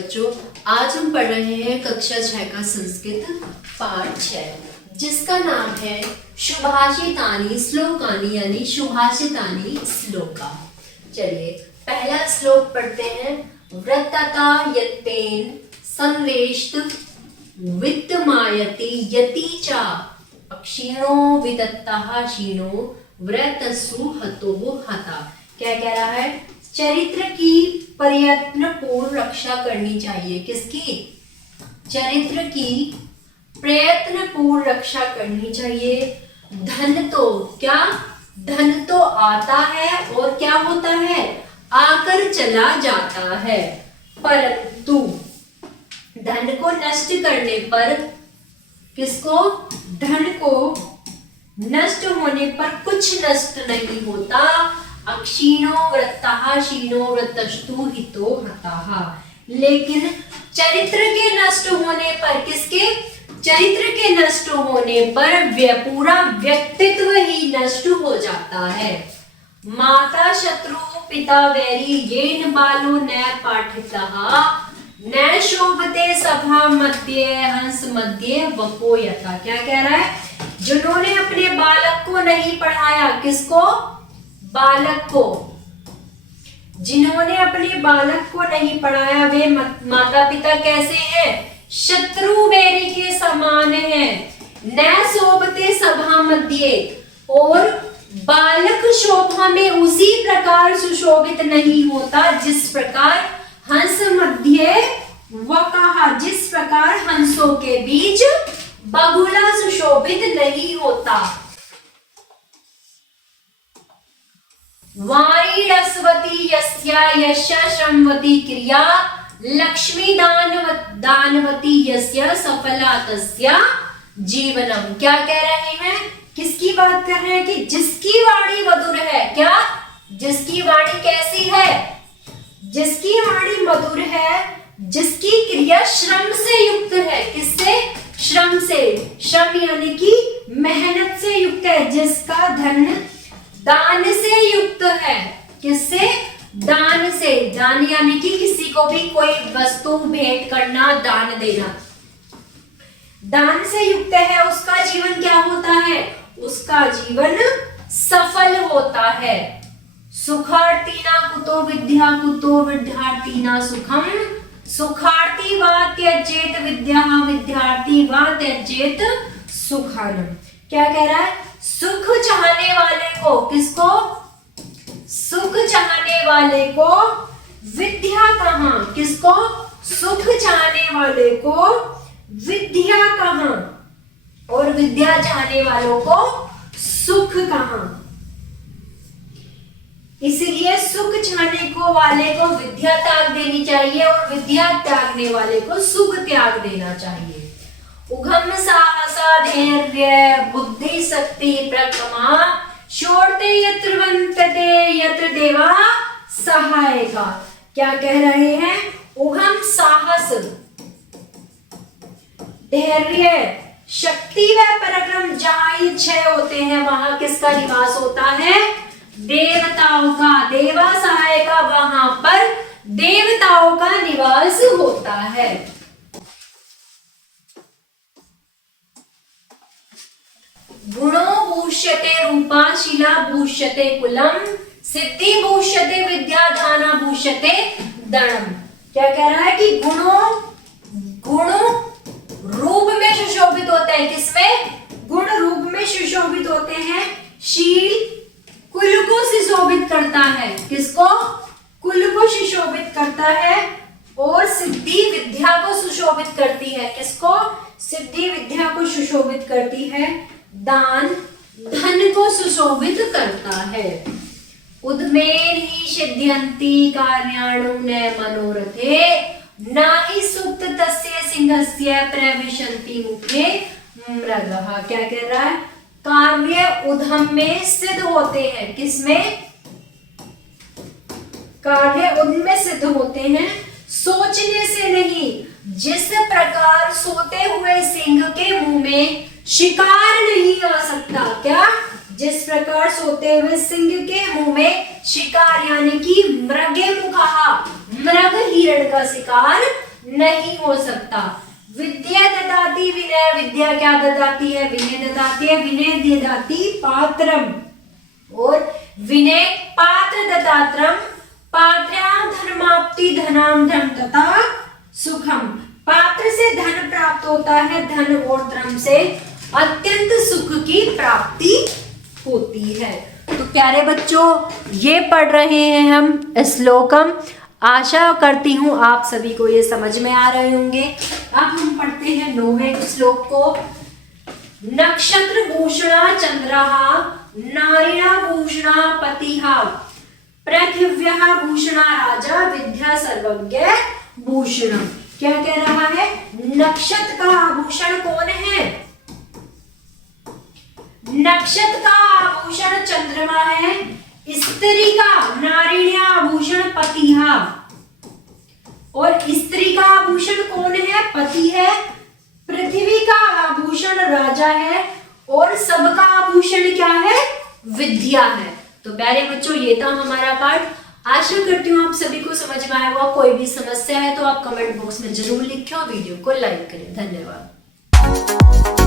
बच्चों, आज हम पढ़ रहे हैं कक्षा 6 का संस्कृत पाठ 6, जिसका नाम है सुभाषितानि श्लोकानि, यानी सुभाषितानि श्लोका। चलिए पहला श्लोक पढ़ते हैं। व्रतता यत्तेन संवेष्ट वित्तमायति यति चा अक्षीणो विदत्तः क्षीणो व्रतसु हतो हता। क्या कह रहा है? चरित्र की प्रयत्न पूर्ण रक्षा करनी चाहिए। किसकी? चरित्र की प्रयत्न पूर्ण रक्षा करनी चाहिए। धन तो क्या? धन तो आता है और क्या होता है? आकर चला जाता है, परंतु धन को नष्ट करने पर, किसको? धन को नष्ट होने पर कुछ नष्ट नहीं होता। अक्षीणो वृत्तः क्षीणो वृत्तस्तु हितो हतः। लेकिन चरित्र के नष्ट होने पर, किसके? चरित्र के नष्ट होने पर पूरा व्यक्तित्व ही नष्ट हो जाता है। माता शत्रु पिता वैरी येन बालो न पाठितः न शोभते सभा मध्य हंस मध्य वको यथा। क्या कह रहा है? जिन्होंने अपने बालक को नहीं पढ़ाया, किसको? बालक को। जिन्होंने अपने बालक को नहीं पढ़ाया वे माता पिता कैसे हैं? शत्रु वैरी के समान हैं। न शोभते सभा मध्य, और बालक शोभा में उसी प्रकार सुशोभित नहीं होता जिस प्रकार हंस मध्य वकहा, जिस प्रकार हंसों के बीच बगुला सुशोभित नहीं होता। वाणीरस्वती यस्या यस्या श्रमवती क्रिया लक्ष्मी दानवती यस्या सफला तस्या जीवनम। क्या कह रहे हैं? किसकी बात कर रहे हैं? कि जिसकी वाणी मधुर है। क्या? जिसकी वाणी कैसी है? जिसकी वाणी मधुर है, जिसकी क्रिया श्रम से युक्त है। किससे? श्रम से। श्रम यानी कि मेहनत से युक्त है। जिसका धन दान से युक्त है। किससे? दान से। दान यानी कि किसी को भी कोई वस्तु भेंट करना, दान देना। दान से युक्त है, उसका जीवन क्या होता है? उसका जीवन सफल होता है। सुखार्थिना कुतो विद्या कुतो विद्यार्थिना सुखम, सुखार्थी वा त्यजेत विद्या विद्यार्थी वा त्यजेत सुखानम। क्या कह रहा है? सुख चाहने वाले को, किसको? सुख चाहने वाले को विद्या कहाँ? किसको? सुख चाहने वाले को विद्या कहाँ? और विद्या चाहने वालों को सुख कहाँ? इसलिए सुख चाहने को वाले को विद्या त्याग देनी चाहिए और विद्या त्यागने वाले को सुख त्याग देना चाहिए। उघम साहसा धैर्य बुद्धि शक्ति प्रक्रमा छोड़ते यत्र वंतते यत्र देवा सहायका। क्या कह रहे हैं? उघम साहस, धैर्य, शक्ति व पराक्रम, जहां ये छह होते हैं वहां किसका निवास होता है? देवताओं का। देवा सहायका, वहां पर देवताओं का निवास होता है। गुणो भूष्यते रूपा शिला भूष्यते कुलम सिद्धि भूष्यते विद्या दाना भूष्यते दणम। क्या कह रहा है? कि गुण रूप में सुशोभित होते हैं। किसमें? गुण रूप में सुशोभित होते हैं। शील कुल को सुशोभित करता है। किसको? कुल को सुशोभित करता है। और सिद्धि विद्या को सुशोभित करती है। किसको? सिद्धि विद्या को सुशोभित करती है। दान धन को सुशोभित करता है। उद्मेन ही सिद्ध्यन्ति कार्याणु न मनोरथे नाहि सुप्त तस्य सिंहस्य प्रविशन्ति मुखे मृगः। क्या कह रहा है? कार्य उद्यम में सिद्ध होते हैं। किसमें? कार्य उनमें सिद्ध होते हैं, सोचने से नहीं। जिस प्रकार सोते हुए सिंह के मुंह में शिकार नहीं आ सकता। क्या? जिस प्रकार सोते हुए सिंह के मुंह में शिकार यानी कि मृगे मुखः, मृग हिरण का शिकार नहीं हो सकता। विद्या ददाति विनय, विद्या क्या ददाती है? विनय ददाती है। विनय ददाति पात्रम, और विनय पात्र ददात्रम, पात्रां धर्माप्ति धनाम धर्म तथा सुखम। पात्र से धन प्राप्त होता है, धन और धर्म से अत्यंत सुख की प्राप्ति होती है। तो प्यारे बच्चों, ये पढ़ रहे हैं हम श्लोकम। आशा करती हूँ आप सभी को ये समझ में आ रहे होंगे। अब हम पढ़ते हैं 9वें श्लोक को। नक्षत्र भूषणा चंद्रः नारिणा भूषणा पतिः पृथिव्याः भूषणा राजा विद्या सर्वज्ञ भूषणम। क्या कह रहा है? नक्षत्र का आभूषण कौन है? नक्षत्र का आभूषण चंद्रमा है। स्त्री का नारिण्या आभूषण पति है, और स्त्री का आभूषण कौन है? पति है। पृथ्वी का आभूषण राजा है, और सबका आभूषण क्या है? विद्या है। तो प्यारे बच्चों, ये था हमारा पाठ। आशा करती हूँ आप सभी को समझ में आया होगा। कोई भी समस्या है तो आप कमेंट बॉक्स में जरूर लिखें और वीडियो को लाइक करें। धन्यवाद।